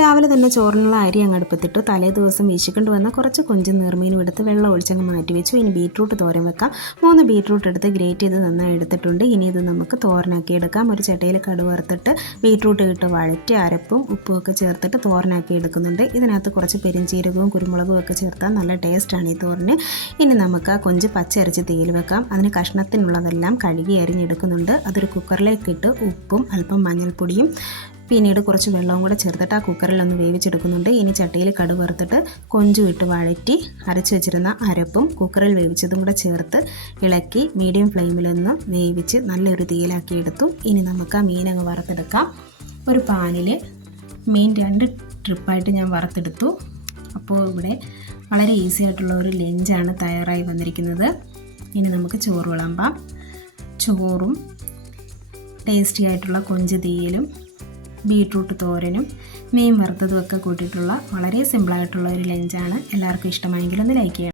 രാവിലെ തന്നെ ചോറിനുള്ള അരി അങ്ങ് അടുപ്പത്തിട്ടു. തലേ ദിവസം വീശിക്കൊണ്ട് വന്ന കുറച്ച് കൊഞ്ചും നീർമീനും എടുത്ത് വെള്ളം ഒഴിച്ചങ്ങ് മാറ്റി വെച്ചു. ഇനി ബീട്രൂട്ട് തോരൻ വെക്കാം. 3 ബീട്രൂട്ട് എടുത്ത് ഗ്രേറ്റ് ചെയ്ത് നന്നായി എടുത്തിട്ടുണ്ട്. ഇനി ഇത് നമുക്ക് തോരനാക്കി എടുക്കാം. ഒരു ചട്ടിയിൽ കടുക് വറുത്തിട്ട് ബീട്രൂട്ട് ഇട്ട് വഴറ്റി അരപ്പും ഉപ്പും ഒക്കെ ചേർത്തിട്ട് തോരനാക്കി എടുക്കുന്നുണ്ട്. ഇതിനകത്ത് കുറച്ച് പെരിഞ്ചീരകവും കുരുമുളകും ഒക്കെ ചേർത്താൽ നല്ല ടേസ്റ്റാണ് ഈ തോരന്. ഇനി നമുക്ക് ആ കൊഞ്ച് പച്ചരച്ച് തീയിൽ വെക്കാം. അതിന് കഷ്ണത്തിനുള്ളതെല്ലാം കഴുകി അരിഞ്ഞെടുക്കുന്നുണ്ട്. അതൊരു കുക്കറിലേക്ക് ഇട്ട് ഉപ്പും അല്പം മഞ്ഞൾപ്പൊടിയും പിന്നീട് കുറച്ച് വെള്ളവും കൂടെ ചേർത്തിട്ട് ആ കുക്കറിലൊന്ന് വേവിച്ചെടുക്കുന്നുണ്ട്. ഇനി ചട്ടിയിൽ കടുക് വറുത്തിട്ട് കൊഞ്ചും ഇട്ട് വഴറ്റി അരച്ച് വെച്ചിരുന്ന അരപ്പും കുക്കറിൽ വേവിച്ചതും കൂടെ ചേർത്ത് ഇളക്കി മീഡിയം ഫ്ലെയിമിലൊന്ന് വേവിച്ച് നല്ലൊരു തീയിലാക്കി എടുത്തു. ഇനി നമുക്ക് ആ മീനങ്ങ് വറുത്തെടുക്കാം. ഒരു പാനിൽ മീൻ 2 ട്രിപ്പായിട്ട് ഞാൻ വറുത്തെടുത്തു. അപ്പോൾ ഇവിടെ വളരെ ഈസി ആയിട്ടുള്ള ഒരു ലഞ്ചാണ് തയ്യാറായി വന്നിരിക്കുന്നത്. ഇനി നമുക്ക് ചോറ് വിളമ്പാം. ചോറും ടേസ്റ്റി ആയിട്ടുള്ള കൊഞ്ച് തീയലും ബീട്രൂട്ട് തോരനും മീൻ വറുത്തതും ഒക്കെ കൂട്ടിയിട്ടുള്ള വളരെ സിമ്പിളായിട്ടുള്ള ഒരു ലഞ്ചാണ്. എല്ലാവർക്കും ഇഷ്ടമായെങ്കിൽ ഒന്ന് ലൈക്ക് ചെയ്യണം.